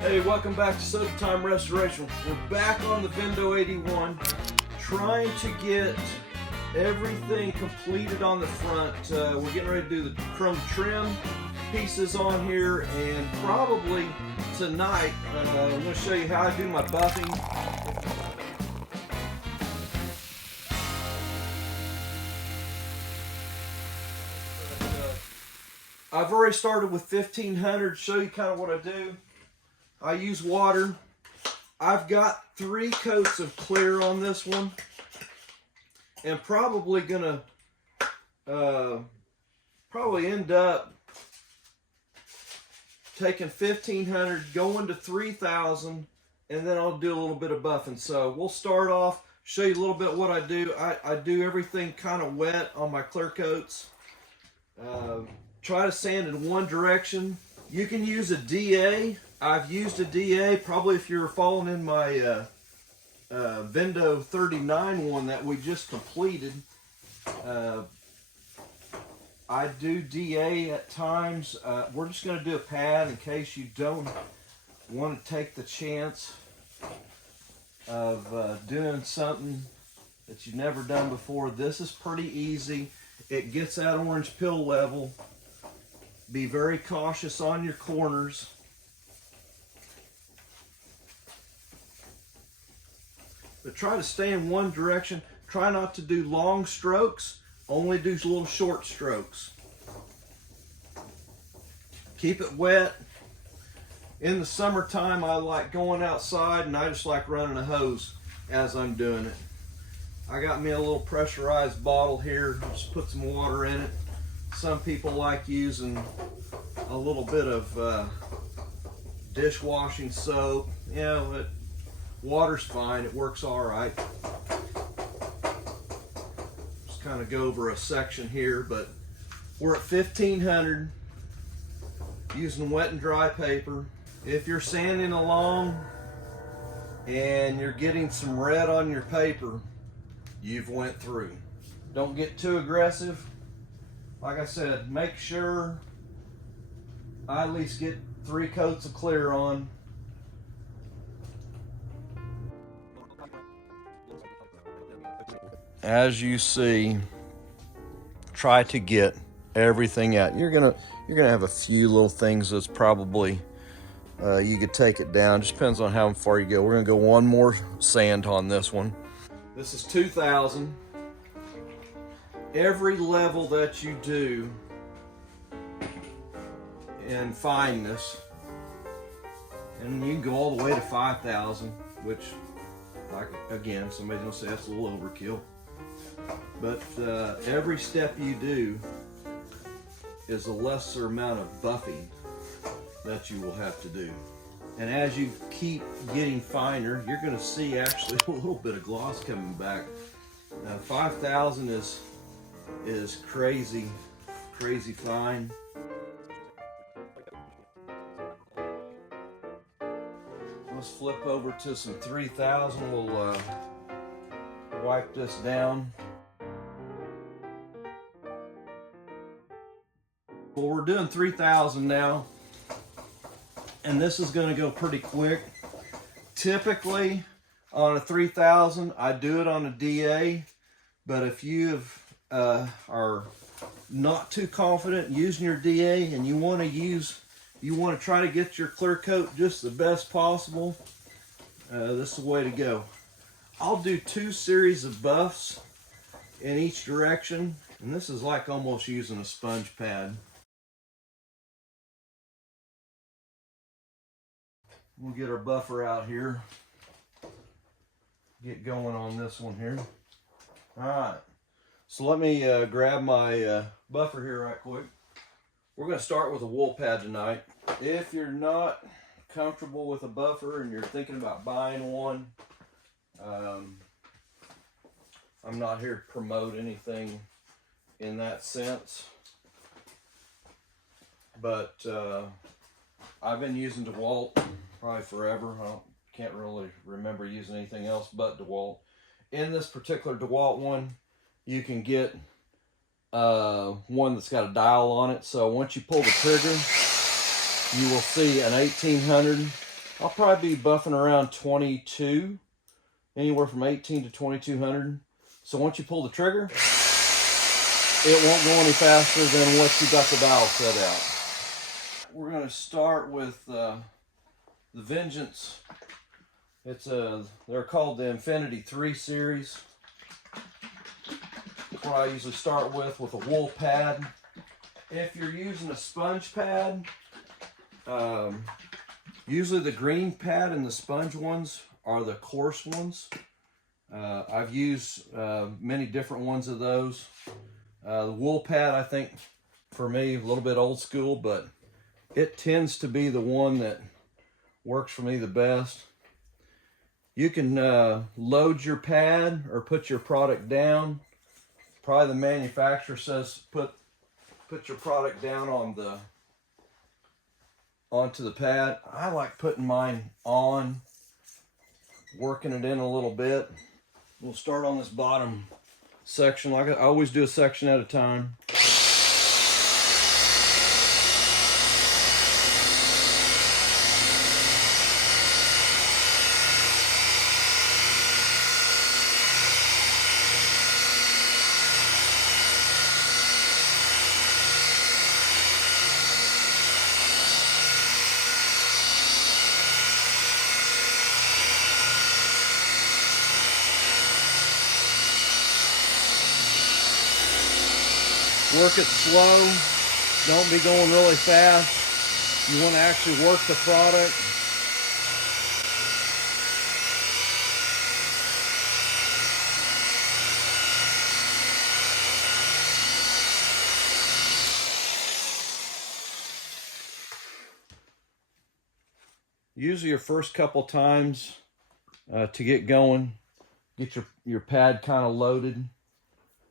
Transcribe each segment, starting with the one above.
Hey, welcome back to Sodatime Restorations. We're back on the Vendo 81, trying to get everything completed on the front. We're getting ready to do the chrome trim pieces on here, and probably tonight I'm going to show you how I do my buffing. I've already started with 1500, show you kind of what I do. I use water. I've got 3 coats of clear on this one, and probably gonna end up taking 1500, going to 3000, and then I'll do a little bit of buffing. So we'll start off, show you a little bit what I do. I do everything kind of wet on my clear coats. Try to sand in one direction. You can use a DA. I've used a DA, probably if you're following in my Vendo 39 one that we just completed. I do DA at times. We're just going to do a pad in case you don't want to take the chance of doing something that you've never done before. This is pretty easy. It gets that orange peel level. Be very cautious on your corners. But try to stay in one direction. Try not to do long strokes. Only do little short strokes. Keep it wet. In the summertime, I like going outside, and I just like running a hose as I'm doing it. I got me a little pressurized bottle here. Just put some water in it. Some people like using a little bit of dishwashing soap. You know, water's fine. It works all right. Just kind of go over a section here, but we're at 1500 using wet and dry paper. If you're sanding along and you're getting some red on your paper, you've went through. Don't get too aggressive. Like I said, make sure I at least get 3 coats of clear on. As you see, try to get everything out. You're gonna have a few little things that's probably you could take it down. Just depends on how far you go. We're gonna go one more sand on this one. This is 2000. Every level that you do in fineness, and you can go all the way to 5000, which, like, again, somebody's gonna say that's a little overkill. But every step you do is a lesser amount of buffing that you will have to do. And as you keep getting finer, you're going to see actually a little bit of gloss coming back. 5000 is crazy fine. Let's flip over to some 3000. We'll wipe this down. Well, we're doing 3000 now, and this is going to go pretty quick. Typically on a 3000, I do it on a DA, but if you are not too confident using your DA and you want to try to get your clear coat just the best possible, this is the way to go. I'll do 2 series of buffs in each direction, and this is like almost using a sponge pad. We'll get our buffer out here. Get going on this one here. Alright, so let me grab my buffer here right quick. We're going to start with a wool pad tonight. If you're not comfortable with a buffer and you're thinking about buying one, I'm not here to promote anything in that sense, but I've been using DeWalt probably forever. I can't really remember using anything else but DeWalt. In this particular DeWalt one, you can get one that's got a dial on it. So once you pull the trigger, you will see an 1800 I'll probably be buffing around 22, anywhere from 18 to 2200. So once you pull the trigger, it won't go any faster than what you got the dial set out. We're going to start with the Vengeance. They're called the Infinity 3 series. What I usually start with a wool pad. If you're using a sponge pad, usually the green pad and the sponge ones are the coarse ones. I've used many different ones of those. The wool pad, I think, for me, a little bit old school, but it tends to be the one that works for me the best. You can load your pad or put your product down. Probably the manufacturer says put your product down on onto the pad. I like putting mine on, working it in a little bit. We'll start on this bottom section. Like I always do, a section at a time. Work it slow. Don't be going really fast. You want to actually work the product. Usually your first couple times to get going, get your pad kind of loaded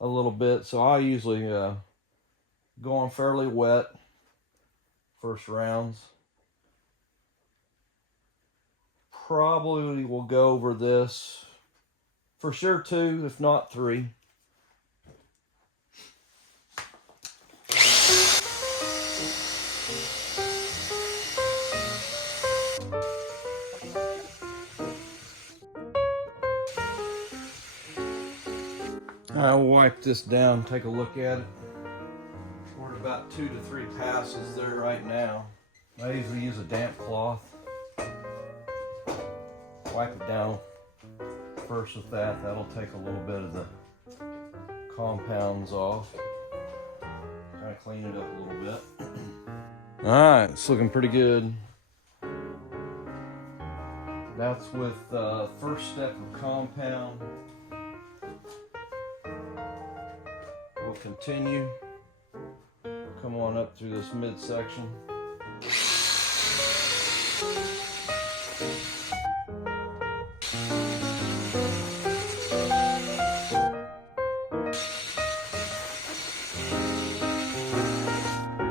a little bit. So I usually go on fairly wet first rounds. Probably will go over this for sure 2, if not 3. I'll wipe this down, take a look at it. We're at about 2 to 3 passes there right now. I usually use a damp cloth. Wipe it down first with that. That'll take a little bit of the compounds off. Kind of clean it up a little bit. All right, it's looking pretty good. That's with first step of compound. We'll continue. Come on up through this midsection.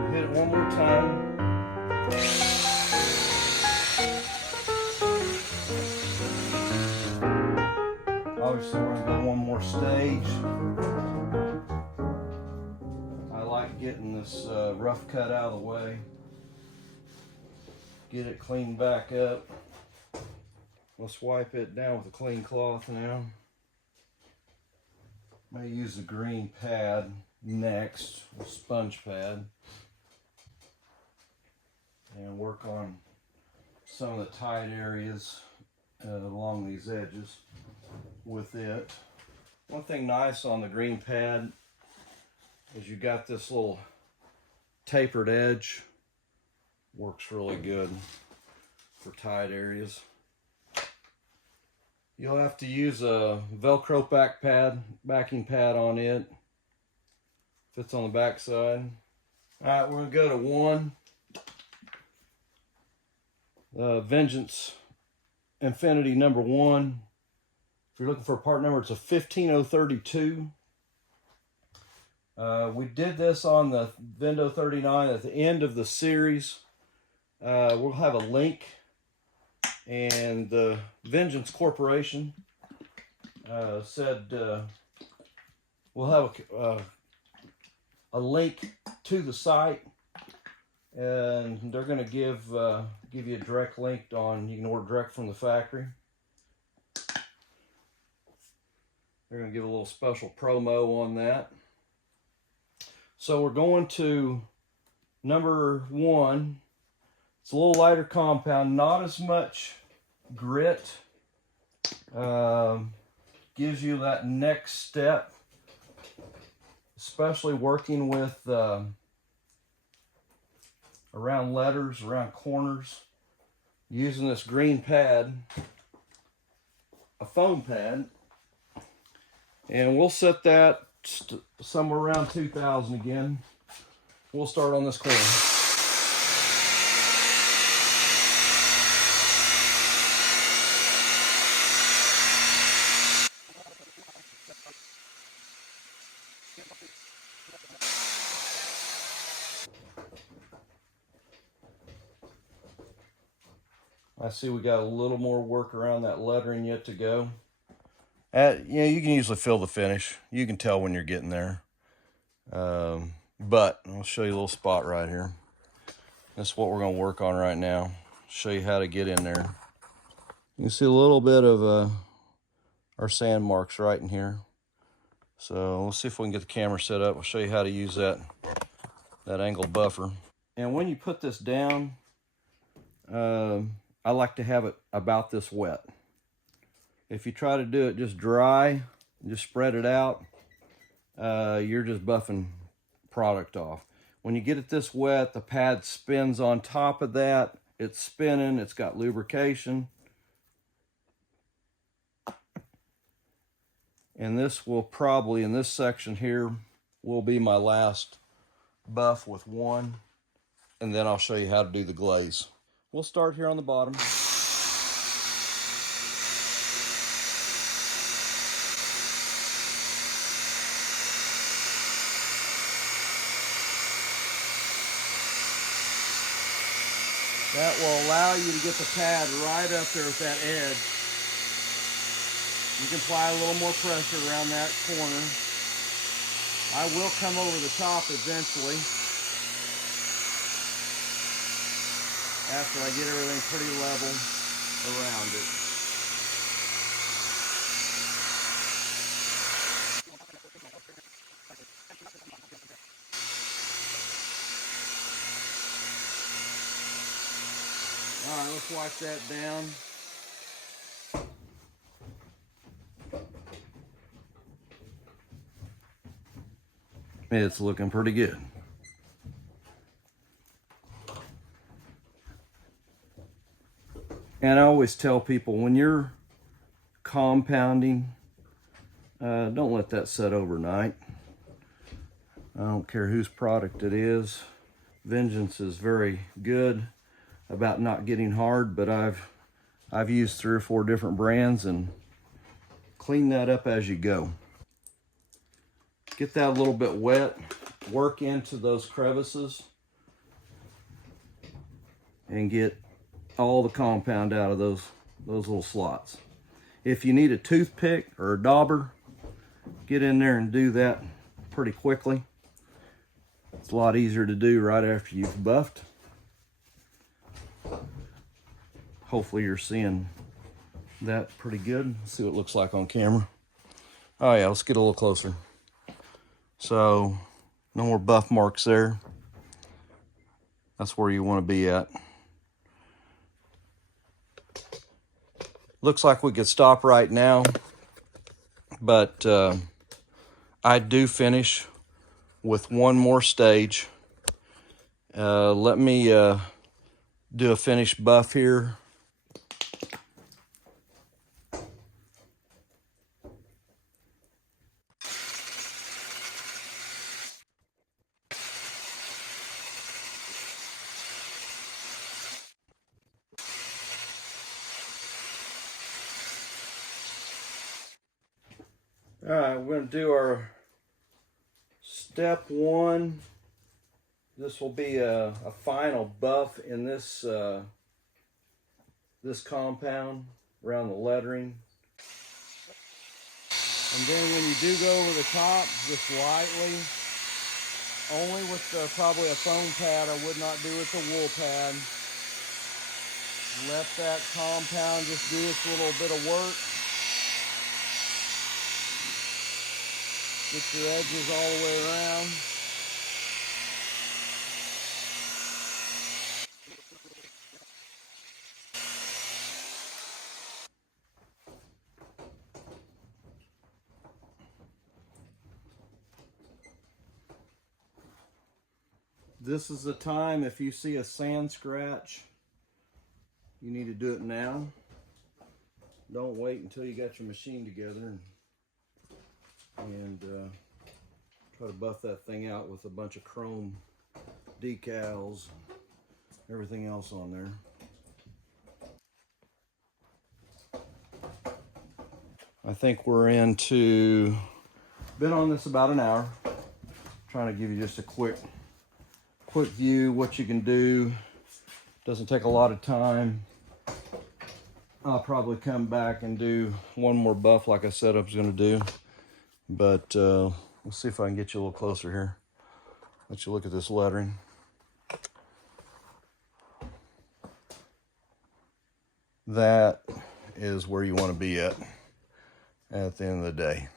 Hit it one more time. Obviously, we're going to go one more stage. Getting this rough cut out of the way. Get it cleaned back up. Let's wipe it down with a clean cloth now. May use the green pad next, a sponge pad, and work on some of the tight areas along these edges with it. One thing nice on the green pad is you got this little tapered edge. Works really good for tight areas. You'll have to use a Velcro backing pad on it. Fits on the back side. Alright, we're going to go to 1. Vengeance Infinity number 1. If you're looking for a part number, it's a 15032. We did this on the Vendo 39 at the end of the series. We'll have a link, and the Vengeance Corporation said we'll have a link to the site, and they're going to give you a direct link on, you can order direct from the factory. They're going to give a little special promo on that. So we're going to number 1. It's a little lighter compound, not as much grit. Gives you that next step, especially working with around letters, around corners, using this green pad, a foam pad, and we'll set that somewhere around 2,000 again. We'll start on this corner. I see we got a little more work around that lettering yet to go. You know, you can usually feel the finish. You can tell when you're getting there. But I'll show you a little spot right here. That's what we're going to work on right now. Show you how to get in there. You can see a little bit of our sand marks right in here. So let's see if we can get the camera set up. I'll show you how to use that angle buffer. And when you put this down, I like to have it about this wet. If you try to do it just dry, just spread it out, you're just buffing product off. When you get it this wet, the pad spins on top of that. It's spinning, it's got lubrication. And this will probably, in this section here, will be my last buff with 1. And then I'll show you how to do the glaze. We'll start here on the bottom. That will allow you to get the pad right up there at that edge. You can apply a little more pressure around that corner. I will come over the top eventually, after I get everything pretty level around it. All right, let's wipe that down. It's looking pretty good. And I always tell people, when you're compounding, don't let that set overnight. I don't care whose product it is. Vengeance is very good about not getting hard, but I've used 3 or 4 different brands, and clean that up as you go. Get that a little bit wet, work into those crevices, and get all the compound out of those little slots. If you need a toothpick or a dauber, get in there and do that pretty quickly. It's a lot easier to do right after you've buffed. Hopefully you're seeing that pretty good. Let's see what it looks like on camera. Oh yeah, let's get a little closer. So, no more buff marks there. That's where you want to be at. Looks like we could stop right now, but I do finish with 1 more stage. Let me do a finished buff here. All right, we're going to do our step 1. This will be a final buff in this this compound around the lettering. And then when you do go over the top, just lightly, Only with probably a foam pad. I would not do with the wool pad. Let that compound just do its little bit of work. Get your edges all the way around. This is the time, if you see a sand scratch, you need to do it now. Don't wait until you got your machine together and try to buff that thing out with a bunch of chrome decals, everything else on there. I think we're been on this about an hour. Trying to give you just a quick view, what you can do. Doesn't take a lot of time. I'll probably come back and do one more buff like I said I was going to do. But we'll see if I can get you a little closer here. Let you look at this lettering. That is where you want to be at the end of the day.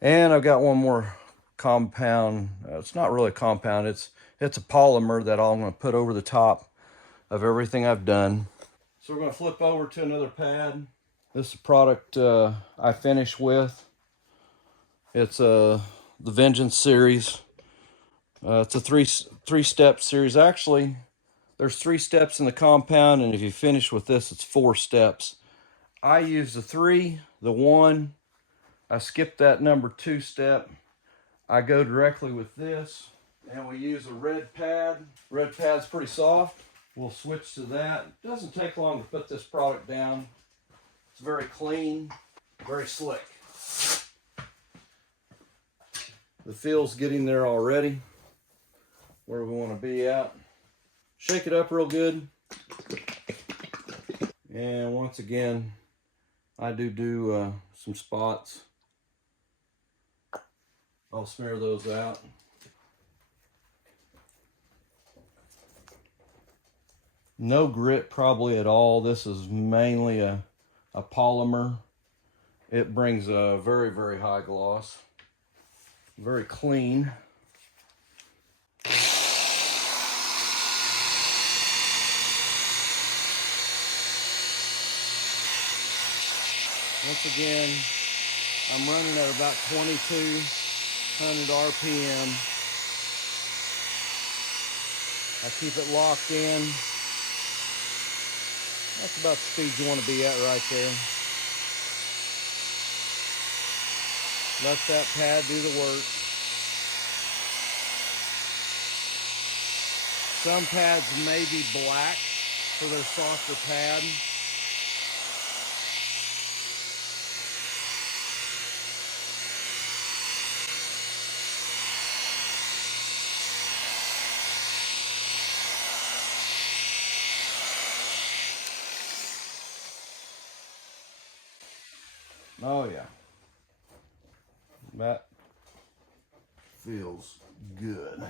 And I've got one more compound. It's not really a compound. It's a polymer that I'm going to put over the top of everything I've done. So we're going to flip over to another pad. This is a product I finished with. It's the Vengeance series. It's a three-step series. Actually, there's 3 steps in the compound, and if you finish with this, it's 4 steps. I use the 3, the 1. I skipped that number 2 step. I go directly with this, and we use a red pad. Red pad's pretty soft. We'll switch to that. It doesn't take long to put this product down. It's very clean, very slick. The feel's getting there already, where we want to be at. Shake it up real good. And once again, I do some spots. I'll smear those out. No grit probably at all. This is mainly a polymer. It brings a very, very high gloss. Very clean. Once again, I'm running at about 2200 RPM. I keep it locked in. That's about the speed you want to be at right there. Let that pad do the work. Some pads may be black for their softer pad. Oh yeah, that feels good.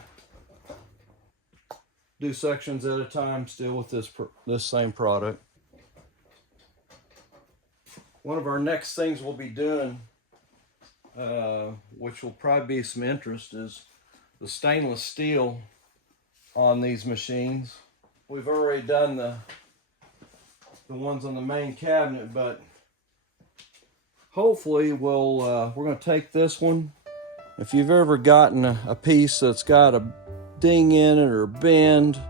Do sections at a time still with this same product. One of our next things we'll be doing, which will probably be some interest, is the stainless steel on these machines. We've already done the ones on the main cabinet, but hopefully we're going to take this one. If you've ever gotten a piece that's got a ding in it or a bend,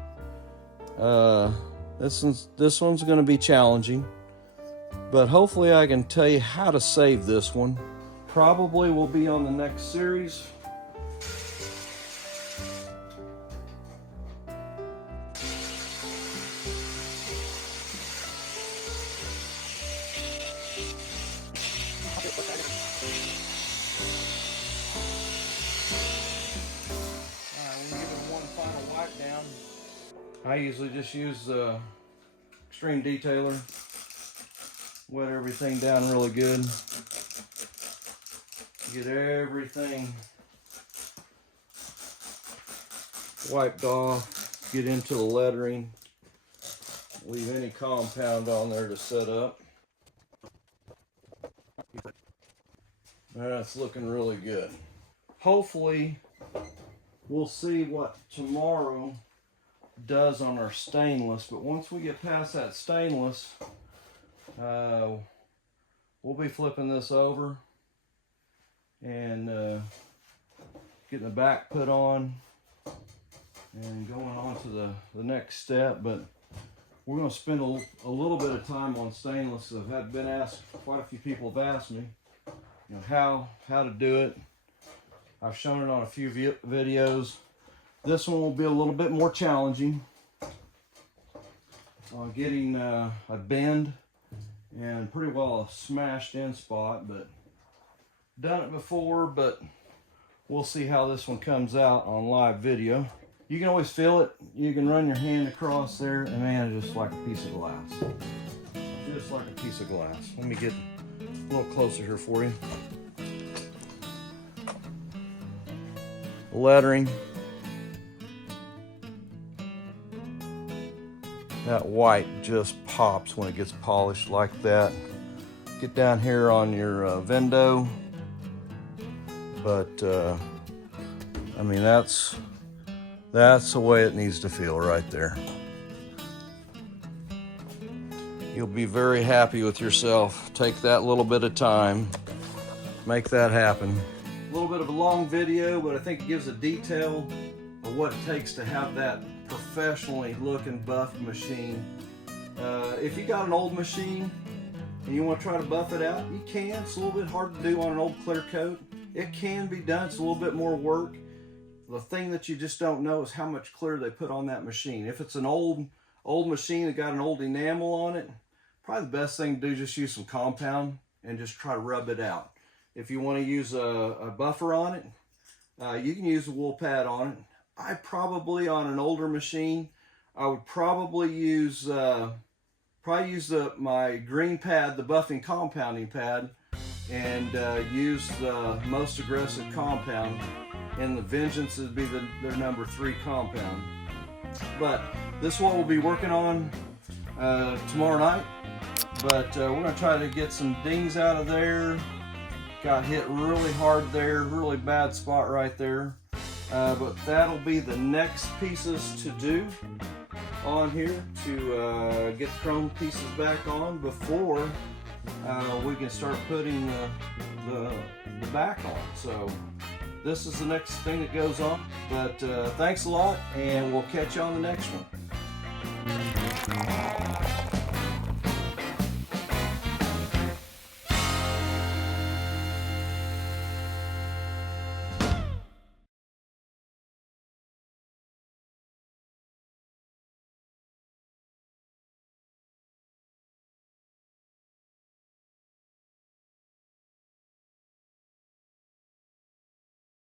this one's going to be challenging. But hopefully I can tell you how to save this one. Probably will be on the next series. I usually just use the Extreme Detailer, wet everything down really good. Get everything wiped off, get into the lettering, leave any compound on there to set up. That's looking really good. Hopefully we'll see what tomorrow does on our stainless, but once we get past that stainless, we'll be flipping this over and getting the back put on and going on to the next step. But we're going to spend a little bit of time on stainless. I've been asked, quite a few people have asked me, you know, how to do it. I've shown it on a few videos. This one will be a little bit more challenging on getting a bend and pretty well a smashed in spot, but done it before. But we'll see how this one comes out on live video. You can always feel it. You can run your hand across there, and man, it's just like a piece of glass. Just like a piece of glass. Let me get a little closer here for you. Lettering. That white just pops when it gets polished like that. Get down here on your Vendo. But I mean, that's the way it needs to feel right there. You'll be very happy with yourself. Take that little bit of time, make that happen. A little bit of a long video, but I think it gives a detail of what it takes to have that professionally looking buff machine. If you got an old machine and you want to try to buff it out, you can. It's a little bit hard to do on an old clear coat. It can be done. It's a little bit more work. The thing that you just don't know is how much clear they put on that machine. If it's an old machine that got an old enamel on it, probably the best thing to do is just use some compound and just try to rub it out. If you want to use a buffer on it, you can use a wool pad on it. I probably, on an older machine, I would probably use my green pad, the buffing compounding pad, and use the most aggressive compound. And the Vengeance would be their number 3 compound. But this is what we'll be working on tomorrow night. But we're going to try to get some dings out of there. Got hit really hard there, really bad spot right there. But that'll be the next pieces to do on here to get the chrome pieces back on before we can start putting the back on. So this is the next thing that goes on. But thanks a lot, and we'll catch you on the next one.